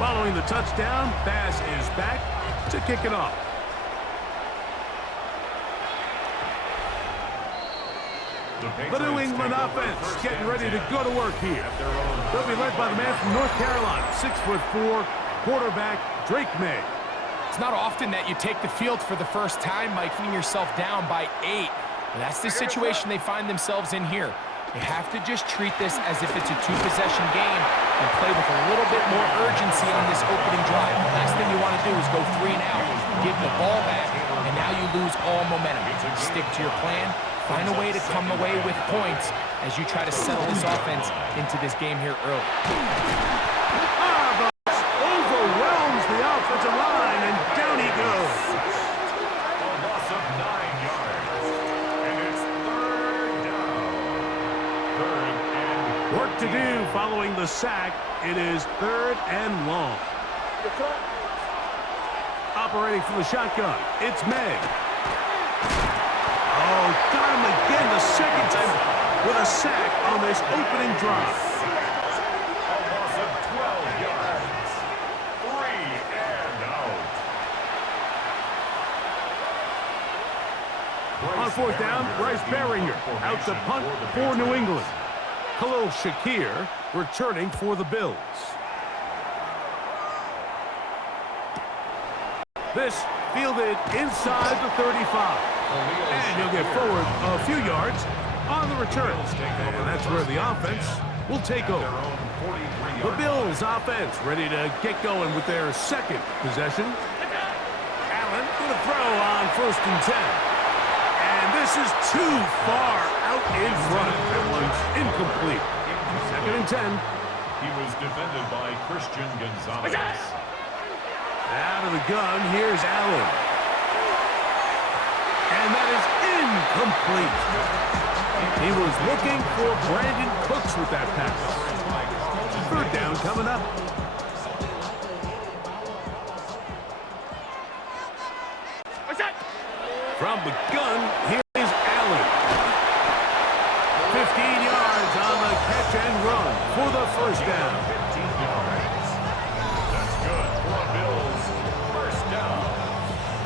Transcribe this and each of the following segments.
Following the touchdown, pass is back to kick it off. The New England offense getting ready to go to work here. They'll be led by the man from North Carolina, 6'4", quarterback Drake May. It's not often that you take the field for the first time, Mike, finding yourself down by 8. But that's the situation they find themselves in here. You have to just treat this as if it's a 2-possession game and play with a little bit more urgency on this opening drive. The last thing you want to do is go 3 and out, give the ball back, and now you lose all momentum. Stick to your plan. Find a way to come away with points as you try to settle this offense into this game here early. Overwhelms the offensive line, and down he goes. A loss of 9 yards. And it's 3rd down. 3rd and... Work to do following the sack. It is 3rd and long. Operating from the shotgun, it's May. Oh, got him again the second time with a sack on this opening drive. A loss of 12 yards. 3 and out. On 4th down, Bryce Baringer out to punt for New England. Khalil Shakir returning for the Bills. This fielded inside the 35. And he'll get forward a few yards on the return. And that's where the offense will take over. The Bills offense ready to get going with their second possession. Allen going to throw on 1st and 10. And this is too far out in front. That one's incomplete. 2nd and 10. He was defended by Christian Gonzalez. Out of the gun, here's Allen. And that is incomplete. He was looking for Brandon Cooks with that pass. 3rd down coming up. From the gun, here is Allen. 15 yards on the catch and run for the 1st down. 15 yards. That's good for the Bills. 1st down.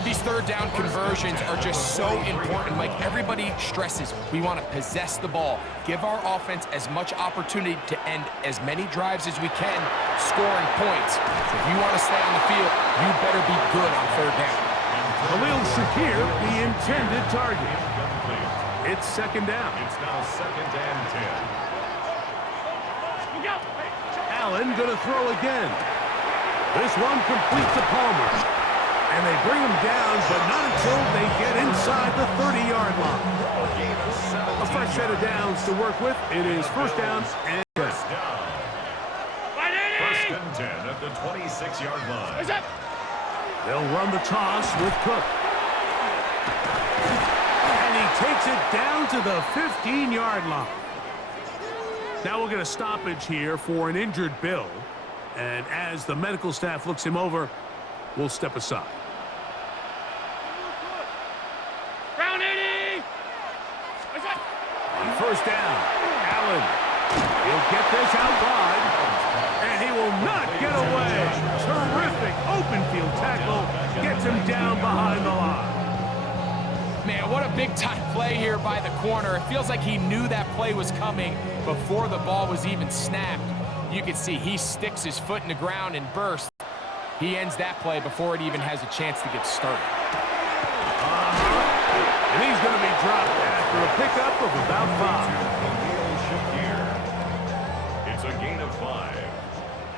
These 3rd down conversions are just so important. Like everybody stresses, we want to possess the ball, give our offense as much opportunity to end as many drives as we can, scoring points. So if you want to stay on the field, you better be good on 3rd down. Khalil Shakir, the intended target. It's 2nd down. It's now 2nd and 10. Allen going to throw again. This one completes to Palmer. And they bring him down, but not until they get inside the 30-yard line. A fresh set of downs to work with. It is 1st down and 10. 1st and 10 at the 26-yard line. They'll run the toss with Cook. And he takes it down to the 15-yard line. Now we'll get a stoppage here for an injured Bill. And as the medical staff looks him over, we'll step aside. On 1st down, Allen will get this out wide, and he will not get away. Terrific open field tackle gets him down behind the line. Man, what a big-time play here by the corner. It feels like he knew that play was coming before the ball was even snapped. You can see he sticks his foot in the ground and bursts. He ends that play before it even has a chance to get started. And he's going to be dropped after a pickup of about 5. It's a gain of 5.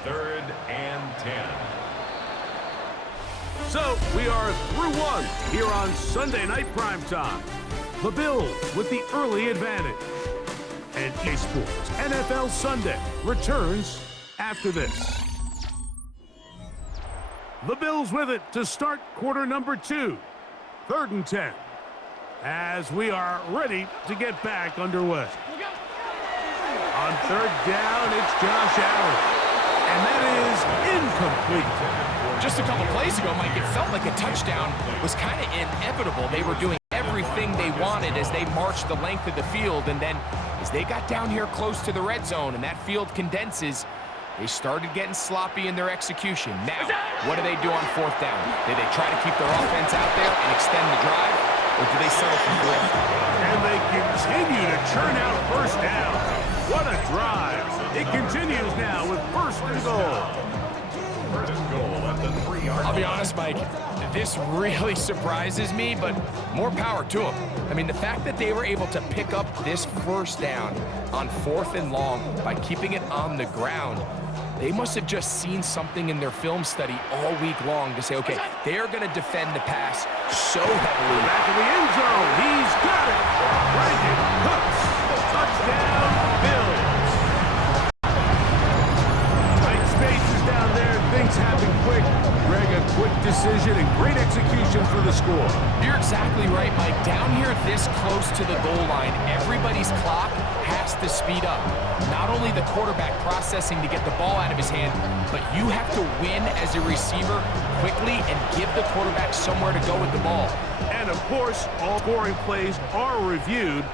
3rd and 10. So we are through one here on Sunday Night Primetime. The Bills with the early advantage. And eSports NFL Sunday returns after this. The Bills with it to start quarter number 2. 3rd and 10. As we are ready to get back underway. On 3rd down, it's Josh Allen. And that is incomplete. Just a couple plays ago, Mike, it felt like a touchdown was kind of inevitable. They were doing everything they wanted as they marched the length of the field. And then as they got down here close to the red zone and that field condenses, They started getting sloppy in their execution. Now, what do they do on fourth down? Do they try to keep their offense out there and extend the drive, or do they settle for fourth? And they continue to churn out first down. What a drive. It continues now with first and goal. First and goal at the 3-yard line. I'll be honest, Mike, this really surprises me, but more power to them. I mean, the fact that they were able to pick up this first down on fourth and long by keeping it on the ground, they must have just seen something in their film study all week long to say, okay, they're going to defend the pass so heavily. Back in the end zone. He's got it. Brandon Cooks. Touchdown, Bills. Tight spaces down there. Things happen quick. Greg, a quick decision and great execution for the score. You're exactly right, Mike. Down here this close to the goal line, everybody's clock has to speed up. Not only the quarterback processing to get the ball out of his hand, but you have to win as a receiver quickly and give the quarterback somewhere to go with the ball. And, of course, all scoring plays are reviewed.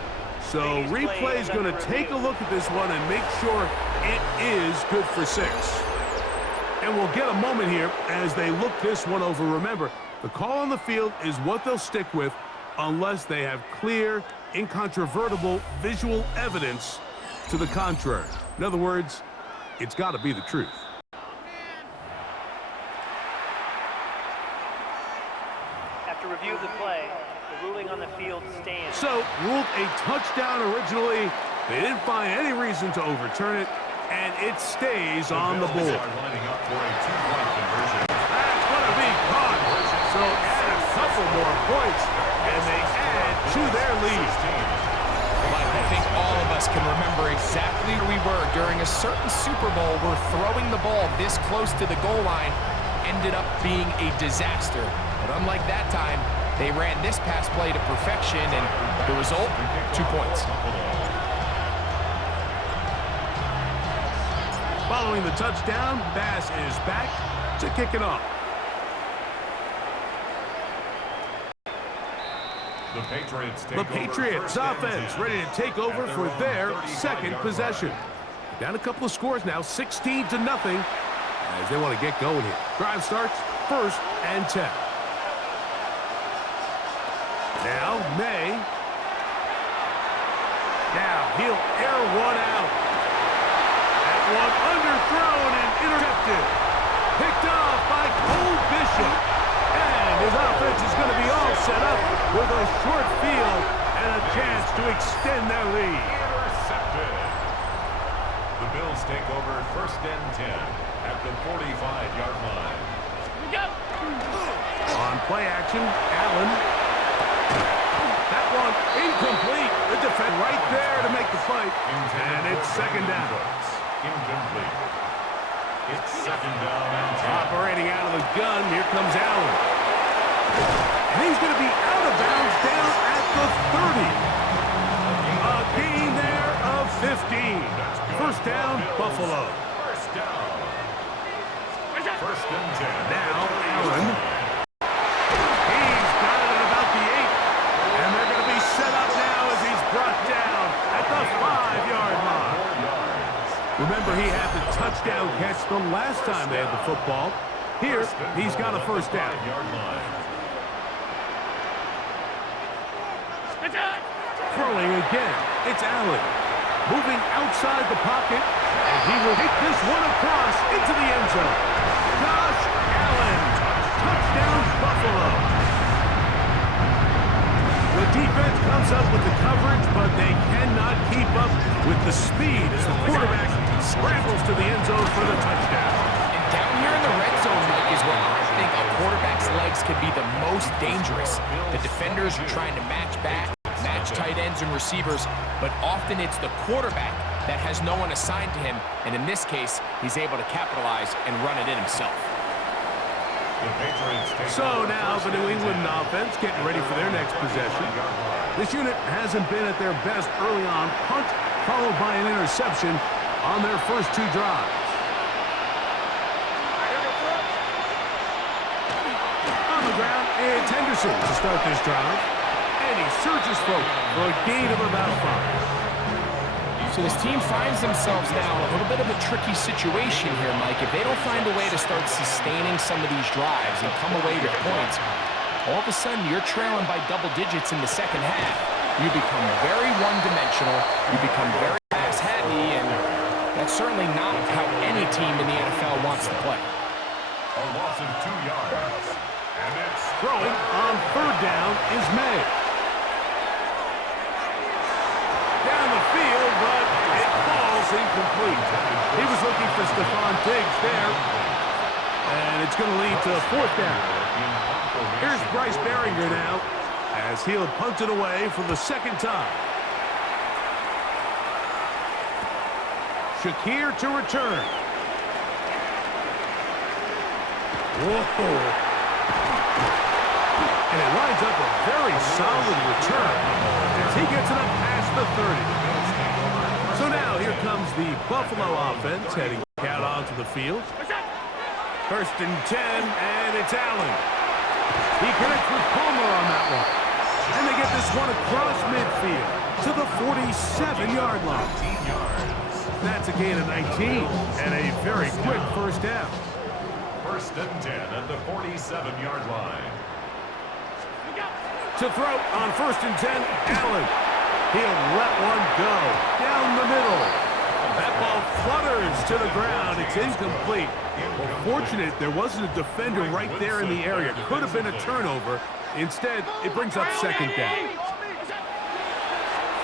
So replay's going to take a look at this one and make sure it is good for 6. And we'll get a moment here as they look this one over. Remember, the call on the field is what they'll stick with unless they have clear, incontrovertible visual evidence to the contrary. In other words, it's got to be the truth. After review of the play, the ruling on the field stands. So, ruled a touchdown originally. They didn't find any reason to overturn it, and it stays on the board. Lining up for a 2-point conversion. That's going to be caught. So, add a couple more points, and they add to their lead. But I think all of us can remember exactly where we were during a certain Super Bowl where throwing the ball this close to the goal line ended up being a disaster. But unlike that time, they ran this pass play to perfection, and the result, 2 points. Following the touchdown, Bass is back to kick it off. The Patriots offense ready to take over for their second possession. Down a couple of scores now, 16-0, as they want to get going here. Drive starts first and 10. Now, May. Now, he'll air one out. That one underthrown and intercepted. Picked off by Cole Bishop. And his offense is going to be all set up with a short field and a chance to extend their lead. Intercepted. The Bills take over first and 10 at the 45-yard line. On play action, Allen. That one incomplete. The defense right there to make the fight. And it's second down. Incomplete. It's second down and 10. Operating out of the gun, here comes Allen. And he's going to be out of bounds down at the 30. A gain there of 15. First down, Buffalo. First down. First and 10. Now, Allen. He's got it at about the 8. And they're going to be set up now as he's brought down at the 5-yard line. Remember, he had the touchdown catch the last time they had the football. Here, he's got a first down. Throwing again, it's Allen. Moving outside the pocket, and he will hit this one across into the end zone. Josh Allen, touchdown Buffalo. The defense comes up with the coverage, but they cannot keep up with the speed as the quarterback scrambles to the end zone for the touchdown. And down here in the red zone, Mike, is where I think a quarterback's legs can be the most dangerous. The defenders are trying to match back, match tight ends and receivers, but often it's the quarterback that has no one assigned to him, and in this case, he's able to capitalize and run it in himself. So now the New England offense getting ready for their next possession. This unit hasn't been at their best early on. Punt followed by an interception on their first 2 drives. On the ground, it's Henderson to start this drive. And he surges forward for a gain of about 5. So this team finds themselves now in a little bit of a tricky situation here, Mike. If they don't find a way to start sustaining some of these drives and come away with points, all of a sudden you're trailing by double digits in the second half. You become very one-dimensional, you become very pass-heavy, and that's certainly not how any team in the NFL wants to play. A loss of 2 yards. And it's Throwing on third down is May. Down the field, but it falls incomplete. He was looking for Stephon Diggs there. And it's going to lead to fourth down. Here's Bryce Baringer now, as he'll punt it away for the second time. Shakir to return. Whoa. And it lines up a very solid return as he gets it up past the 30. So now here comes the Buffalo offense heading out onto the field. First and 10, and it's Allen. He connects with Palmer on that one. And they get this one across midfield to the 47-yard line. That's a gain of 19 and a very quick first down. First and 10 at the 47-yard line. To throw on first and 10, Allen. He'll let one go down the middle. That ball flutters to the ground. It's incomplete. Well, fortunate there wasn't a defender right there in the area. Could have been a turnover. Instead, it brings up second down.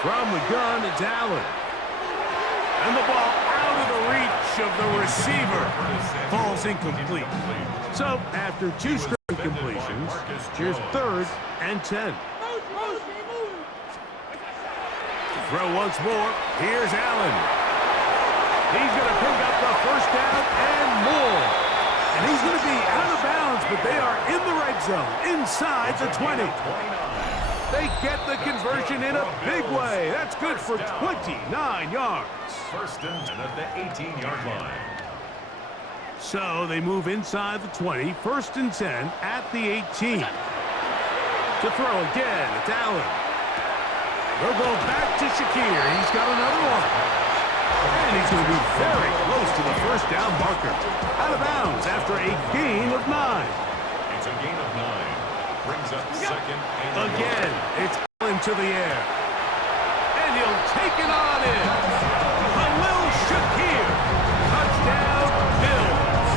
From the gun, it's Allen. And the ball out of the reach of the receiver. Falls incomplete. So, after two straight completions, here's third and 10. Throw once more. Here's Allen. He's going to pick up the first down and more. And he's going to be out of bounds, but they are in the red zone, inside the 20. They get the conversion in a big way. That's good for 29 yards. First and 10 at the 18-yard line. So they move inside the 20, first and 10 at the 18. To throw again, it's Allen. They'll go back to Shakir. He's got another one. And he's going to be very close to the first down marker. Out of bounds after a gain of 9. It's a gain of 9. Brings up second and again, it's Allen to the air. And he'll take it on in. Khalil Shakir. Touchdown, Bills.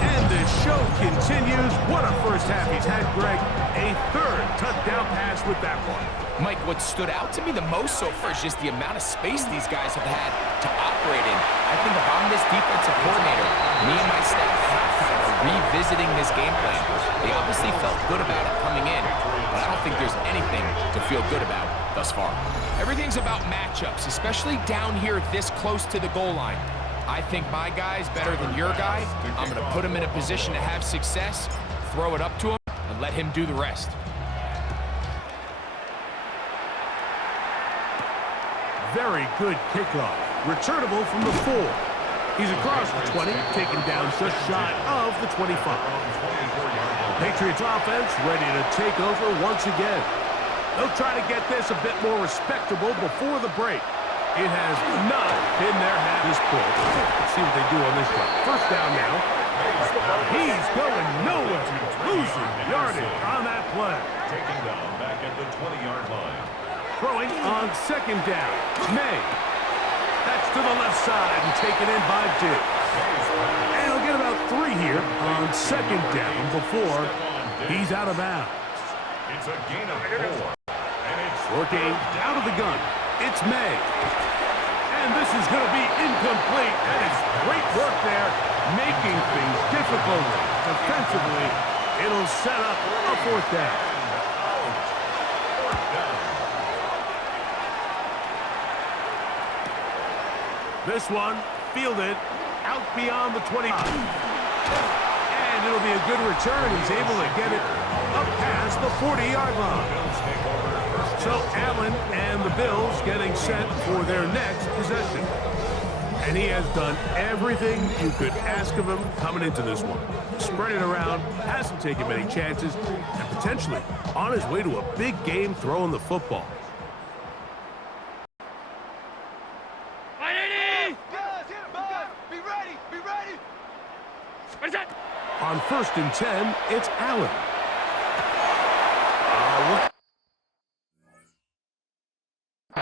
And the show continues. What a first half he's had, Greg. A third touchdown pass with that one. Mike, what stood out to me the most so far is just the amount of space these guys have had to operate in. I think if I'm this defensive coordinator, me and my staff at halftime are revisiting this game plan. They obviously felt good about it coming in, but I don't think there's anything to feel good about thus far. Everything's about matchups, especially down here this close to the goal line. I think my guy's better than your guy. I'm going to put him in a position to have success, throw it up to him, and let him do the rest. Very good kickoff. Returnable from the 4. He's across the 20, taken down just shy of the 25. Patriots offense ready to take over once again. They'll try to get this a bit more respectable before the break. It has not been their hat this point. Let's see what they do on this one. First down now. He's going nowhere. Losing yardage on that play. taken down back at the 20-yard line. Throwing on second down. May. That's to the left side and taken in by Diggs. And he'll get about 3 here on second down before he's out of bounds. It's a gain of 4. And it's Working out of the gun. It's May. And this is going to be incomplete. That is great work there, making things difficult defensively. It'll set up a fourth down. This one fielded out beyond the 20. And it'll be a good return. He's able to get it up past the 40-yard line. So Allen and the Bills getting set for their next possession. And he has done everything you could ask of him coming into this one. Spread it around, hasn't taken many chances, and potentially on his way to a big game throwing the football. On 1st and 10, it's Allen.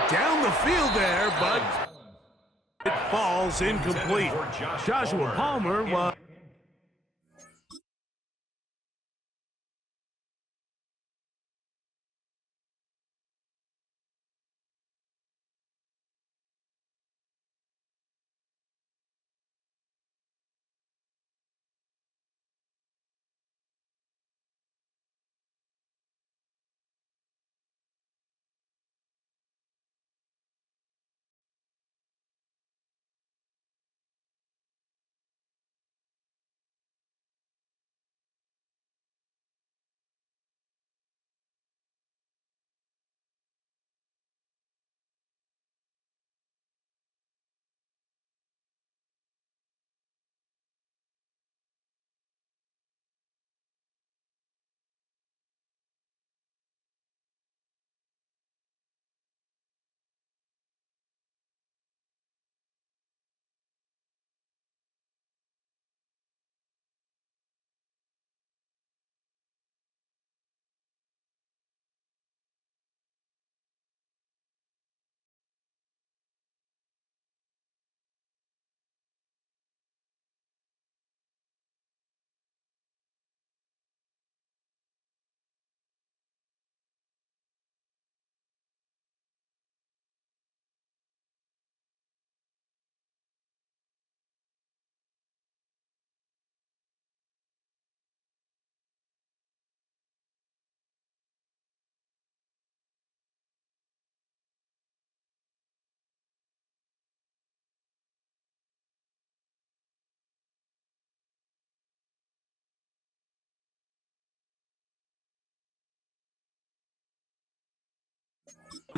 Down the field there, but it falls incomplete. Joshua Palmer was...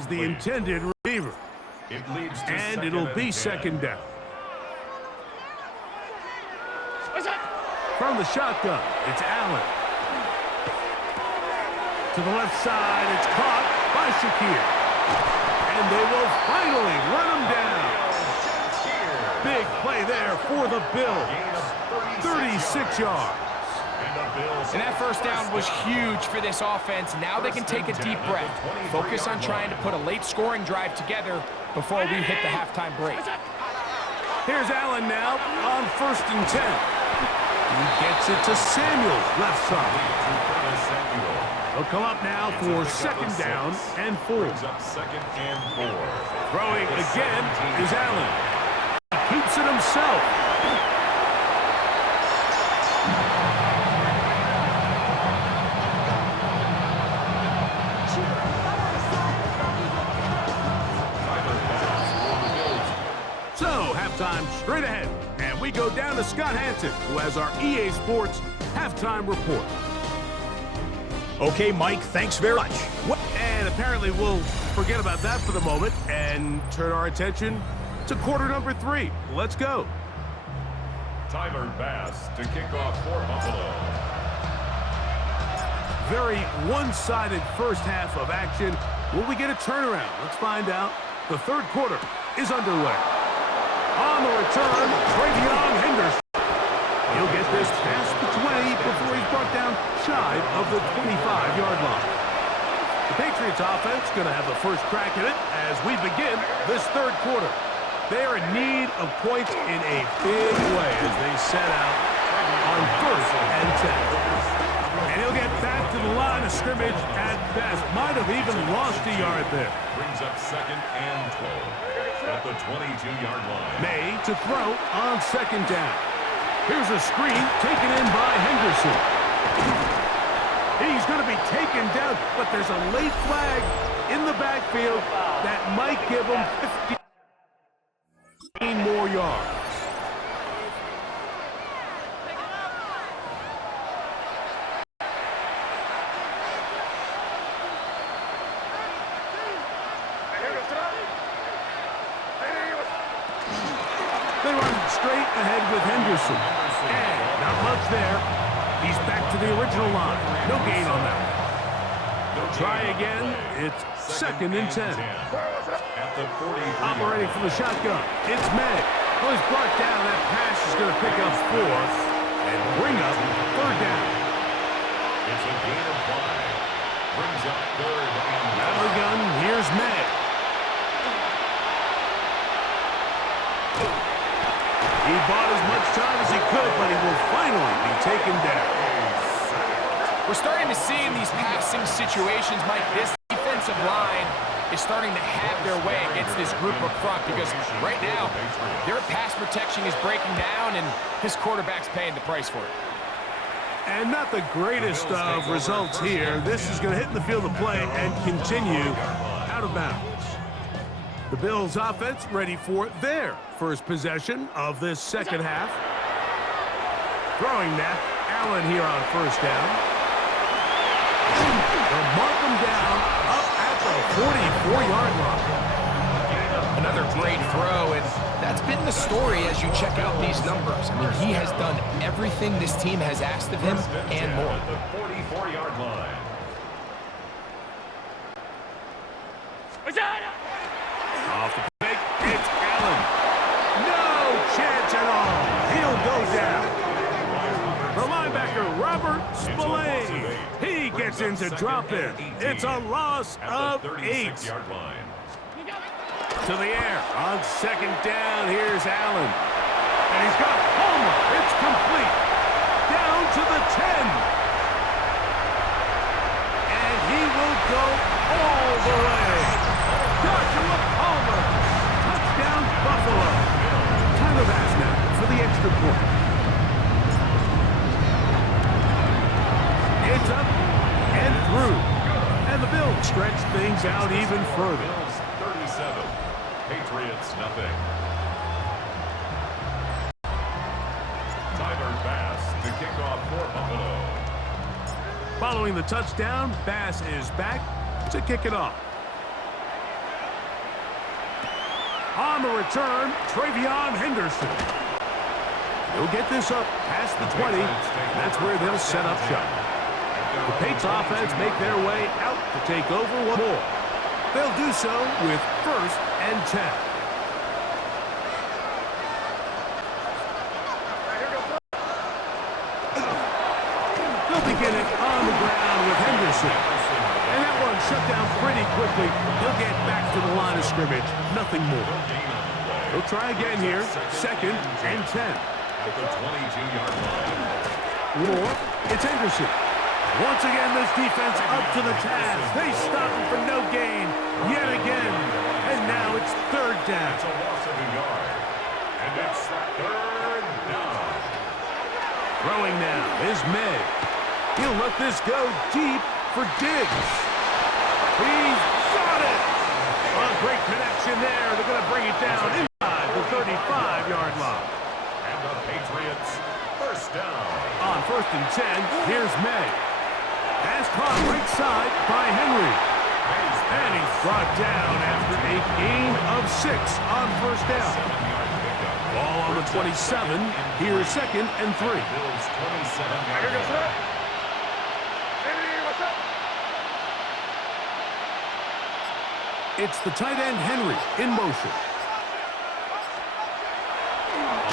the intended receiver. And it'll be 2nd down. From the shotgun, it's Allen. To the left side, it's caught by Shakir. And they will finally run him down. Big play there for the Bills. 36 yards. And that 1st down was huge for this offense. Now they can take a deep breath. Focus on trying to put a late scoring drive together before we hit the halftime break. Here's Allen now on 1st and 10. He gets it to Samuel, left side. He'll come up now for 2nd down and 4. Throwing again is Allen. He keeps it himself. Halftime straight ahead, and we go down to Scott Hanson, who has our EA Sports halftime report. Okay, Mike, thanks very much. And apparently we'll forget about that for the moment and turn our attention to quarter number 3. Let's go. Tyler Bass to kick off for Buffalo. Very one-sided first half of action. Will we get a turnaround? Let's find out. The 3rd quarter is underway. On the return, Travion Henderson. He'll get this past the 20 before he's brought down shy of the 25-yard line. The Patriots offense going to have the first crack at it as we begin this 3rd quarter. They are in need of points in a big way as they set out on 1st and 10. And he'll get back to the line of scrimmage at best. Might have even lost a yard there. Brings up 2nd and 12. At the 22-yard line. May to throw on 2nd down. Here's a screen taken in by Henderson. He's going to be taken down, but there's a late flag in the backfield that might give him 15 more yards. with Henderson. And not much there. He's back to the original line. No gain on that one. Try again. It's 2nd and 10. At the 40. Operating from the shotgun. It's May. Well, he's brought down. That pass is going to pick up 4 and bring up 3rd down. It's a gain of 5. Brings up 3rd and out of the gun. Here's May. He bought as much time as he could, but he will finally be taken down. We're starting to see in these passing situations, Mike, this defensive line is starting to have their way against this group up front because right now, their pass protection is breaking down and his quarterback's paying the price for it. And not the greatest of results here. This is going to hit in the field of play and continue out of bounds. The Bills offense ready for their first possession of this second half. Throwing that, Allen here on 1st down. They'll mark him down up at the 44-yard line. Another great throw, and that's been the story as you check out these numbers. I mean, he has done everything this team has asked of him and more. At the 44-yard line. Off the pick, it's Allen. No chance at all. He'll go down. The linebacker, Robert Spillane. He gets into drop in. It's a loss of 8. To the air on 2nd down. Here's Allen. And he's got Homer. It's complete. Down to the 10. And he will go all the way. Joshua Palmer. Touchdown, Buffalo. Tyler Bass now for the extra point. It's up and through. And the Bills stretch things out even further. Bills 37. Patriots nothing. Tyler Bass to kick off for Buffalo. Following the touchdown, Bass is back to kick it off. On the return, Travion Henderson. He'll get this up past the 20. That's where they'll set up shop. The Patriots offense make their way out to take over one more. They'll do so with 1st and 10. They'll begin it on the ground with Henderson. And that one shut down pretty quickly. He'll get back to the line of scrimmage. Nothing more. He'll try again here. 2nd and 10. At the 22-yard line. More. It's Henderson. Once again, this defense up to the task. They stop him for no gain yet again. And now it's 3rd down. It's a loss of a yard. And it's 3rd down. Throwing now is May. He'll let this go deep for Diggs. He's got it. A great connection there. They're going to bring it down inside the 35-yard line. And the Patriots 1st down. On 1st and 10, here's May. Pass caught right side by Henry. And he's brought down after a gain of 6 on 1st down. Ball on the 27. Here's 2nd and 3. Bills 27-yard line. It's the tight end Henry in motion.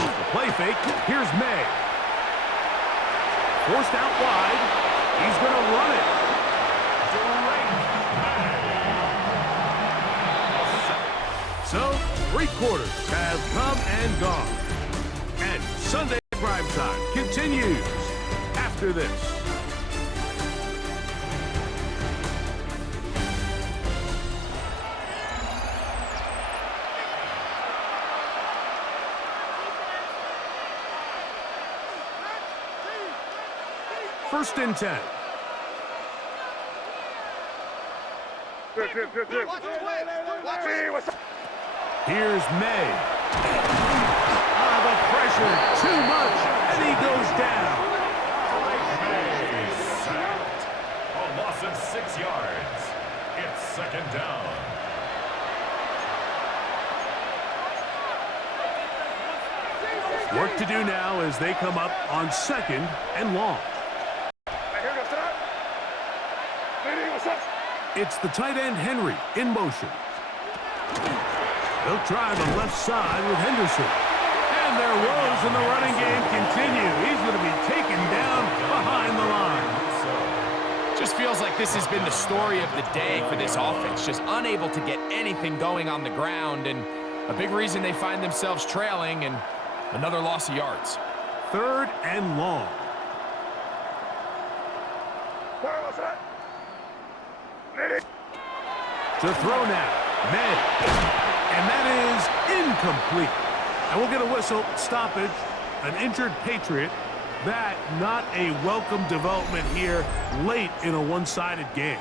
Off the play fake, here's May. Forced out wide. He's going to run it. So, 3 quarters have come and gone. And Sunday Prime Time continues after this. First and 10. Here's May. The pressure, too much, and he goes down. May sacked. A loss of 6 yards. It's 2nd down. Work to do now. as they come up on 2nd and long. It's the tight end, Henry, in motion. They'll try the left side with Henderson. And their woes in the running game continue. He's going to be taken down behind the line. Just feels like this has been the story of the day for this offense. Just unable to get anything going on the ground. And a big reason they find themselves trailing and another loss of yards. 3rd and long. To throw now. May. And that is incomplete. And we'll get a whistle. Stoppage. An injured Patriot. That not a welcome development here late in a one-sided game.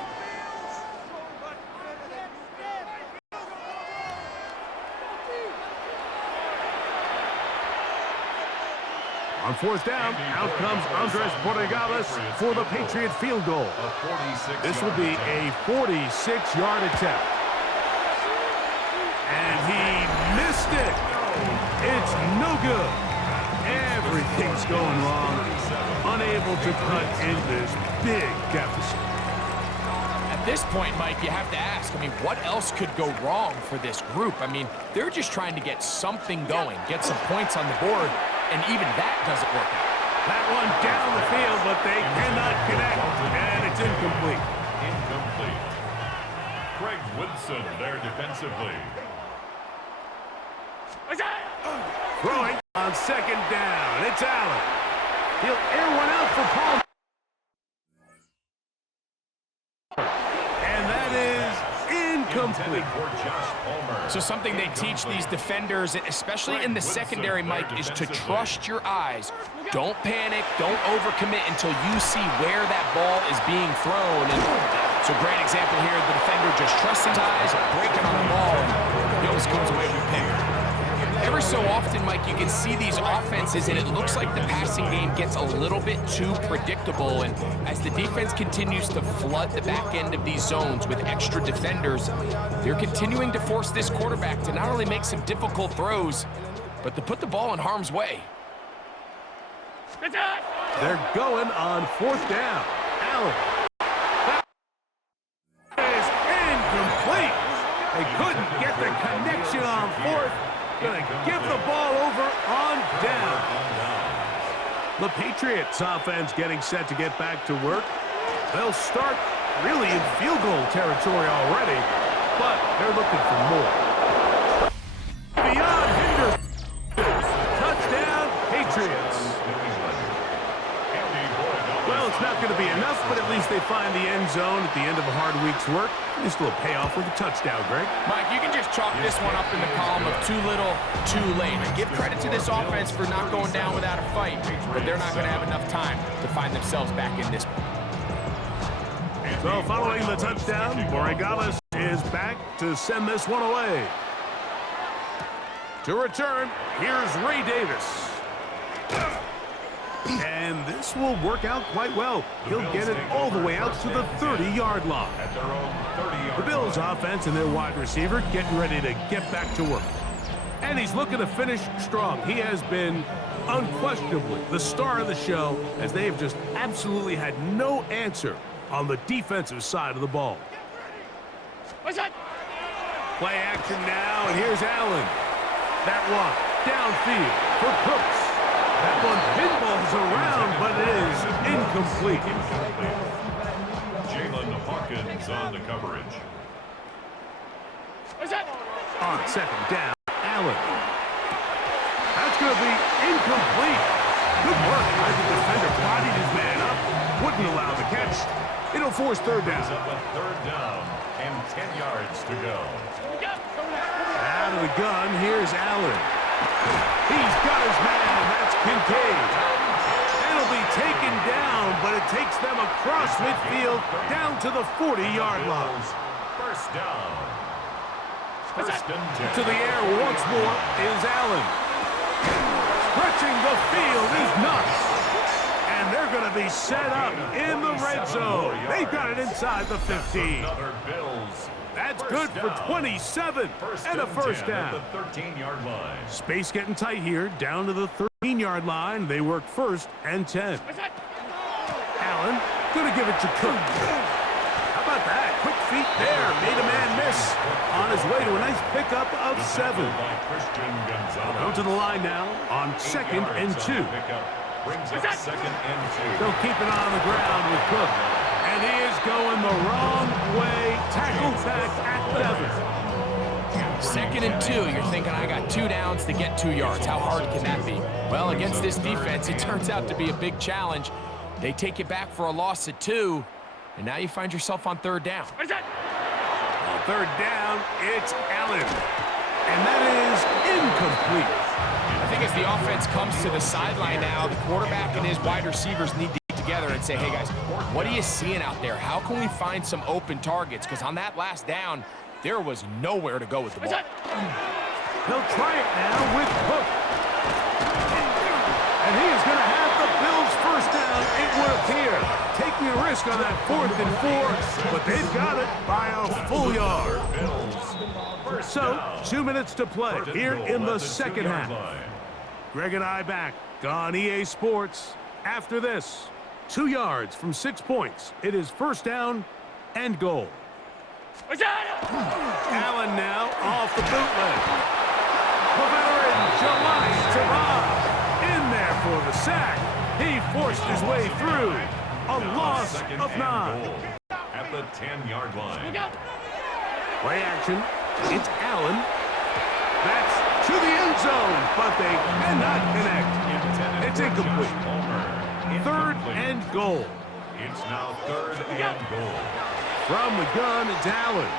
On 4th down, out comes Andres Borregales for the Patriot field goal. This will be a 46-yard attempt. And he missed it. It's no good. Everything's going wrong. Unable to cut in this big deficit. At this point, Mike, you have to ask, I mean, what else could go wrong for this group? I mean, they're just trying to get something going, get some points on the board, and even that doesn't work out. That one down the field, but they cannot connect, and it's incomplete. Incomplete. Craig Woodson there defensively. Throwing on 2nd down. It's Allen. He'll air one out for Palmer. And that is incomplete. So something they teach these defenders, especially in the secondary, Mike, is to trust your eyes. Don't panic. Don't overcommit until you see where that ball is being thrown. And it's a great example here. The defender just trusts his eyes, breaking on the ball, and he always comes away with a pick. Every so often, Mike, you can see these offenses, and it looks like the passing game gets a little bit too predictable. And as the defense continues to flood the back end of these zones with extra defenders, they're continuing to force this quarterback to not only make some difficult throws, but to put the ball in harm's way. They're going on 4th down. Allen. That is incomplete. They couldn't get the connection on 4th. Gonna give the ball over on down. The Patriots offense getting set to get back to work. They'll start really in field goal territory already, but they're looking for more. Beyond Henderson. Touchdown, Patriots. Well, it's not going to be enough, but at least they find the end zone at the end of a hard week's work. At least a little payoff with a touchdown, Greg. Mike, you can just chalk this one up in the column of too little, too late. Give credit to this offense for not going down without a fight, but they're not going to have enough time to find themselves back in this. So following the touchdown, Borregales is back to send this one away. To return, here's Ray Davis. And this will work out quite well. He'll get it all the way out to the 30-yard line. The Bills offense and their wide receiver getting ready to get back to work. And he's looking to finish strong. He has been unquestionably the star of the show, as they have just absolutely had no answer on the defensive side of the ball. Play action now, and here's Allen. That one downfield for Cooks. That one pinballs around, but it is incomplete. Jalen Hawkins on the coverage. On 2nd down, Allen. That's going to be incomplete. Good work by the defender. Bodied his man up. Wouldn't allow the catch. It'll force 3rd down. 3rd down and 10 yards to go. Out of the gun, here's Allen. He's got his man, and that's Kincaid. It'll be taken down, but it takes them across midfield down to the 40-yard line. 1st down. 1st and 10. To the air once more is Allen. Stretching the field is nuts. And they're going to be set up in the red zone. They've got it inside the 15. That's good for 27 and a first down. At the 13-yard line. Space getting tight here, down to the 13-yard line. They work 1st and 10. Allen going to give it to Cook. How about that? Quick feet there. Made a man miss. On his way to a nice pickup of 7. Go to the line now on 2nd and 2. Brings up 2nd and 2. They'll keep it on the ground with Cook. And he is going the wrong way. Tackled back at 7. 2nd and 2. You're thinking, I got 2 downs to get 2 yards. How hard can that be? Well, against this defense, it turns out to be a big challenge. They take it back for a loss at 2, and now you find yourself on 3rd down. On 3rd down, it's Allen. And that is incomplete. I think as the offense comes to the sideline now, the quarterback and his wide receivers need to get together and say, hey, guys, what are you seeing out there? How can we find some open targets? Because on that last down, there was nowhere to go with the ball. They'll try it now with Cook. And he is going to have the Bills' first down, it would appear. Taking a risk on that 4th and 4, but they've got it by a full yard. So, 2 minutes to play here in the 2nd half. Greg and I back on EA Sports. After this, 2 yards from 6 points. It is 1st down and goal. Allen now off the bootleg. The veteran, Jelani Tavai, in there for the sack. He forced his way through. A loss of 9. At the 10-yard line. Play action. It's Allen. That's to the end zone, but they cannot connect. It's incomplete. 3rd and goal. It's now 3rd and goal. From the gun, it's Allen.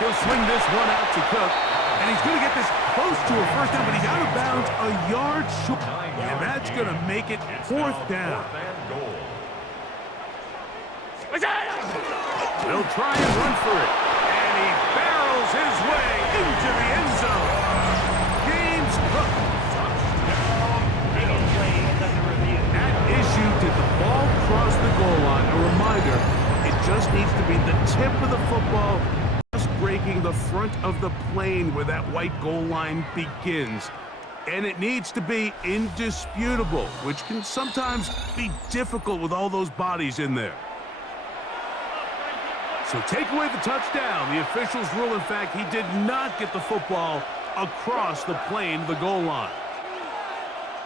He'll swing this one out to Cook, and he's going to get this close to a first down, but he's out of bounds a yard short, and that's going to make it 4th down. They'll try and run for it, and he barrels his way into the end zone. James Cook. At issue, did the ball cross the goal line? A reminder, it just needs to be the tip of the football just breaking the front of the plane where that white goal line begins. And it needs to be indisputable, which can sometimes be difficult with all those bodies in there. So take away the touchdown. The officials rule, in fact, he did not get the football across the plane to the goal line.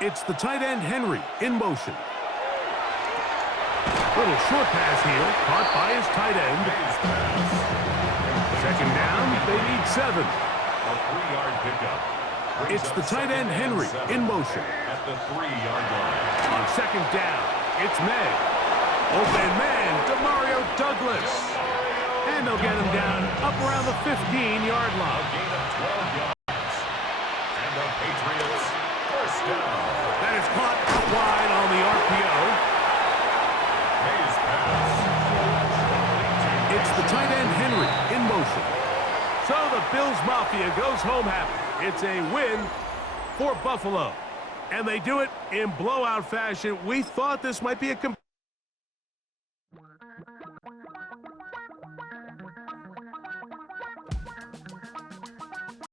It's the tight end, Henry, in motion. Little short pass here, caught by his tight end. 2nd down, they need 7. A 3-yard pickup. It's the tight end, Henry, in motion. At the 3-yard line. On 2nd down, it's May. Open man, Demario Douglas. And they'll get him down up around the 15-yard line. A gain of 12 yards. And the Patriots, 1st down. That is caught out wide on the RPO. Hayes pass. It's the tight end, Henry, in motion. So the Bills Mafia goes home happy. It's a win for Buffalo. And they do it in blowout fashion. We thought this might be a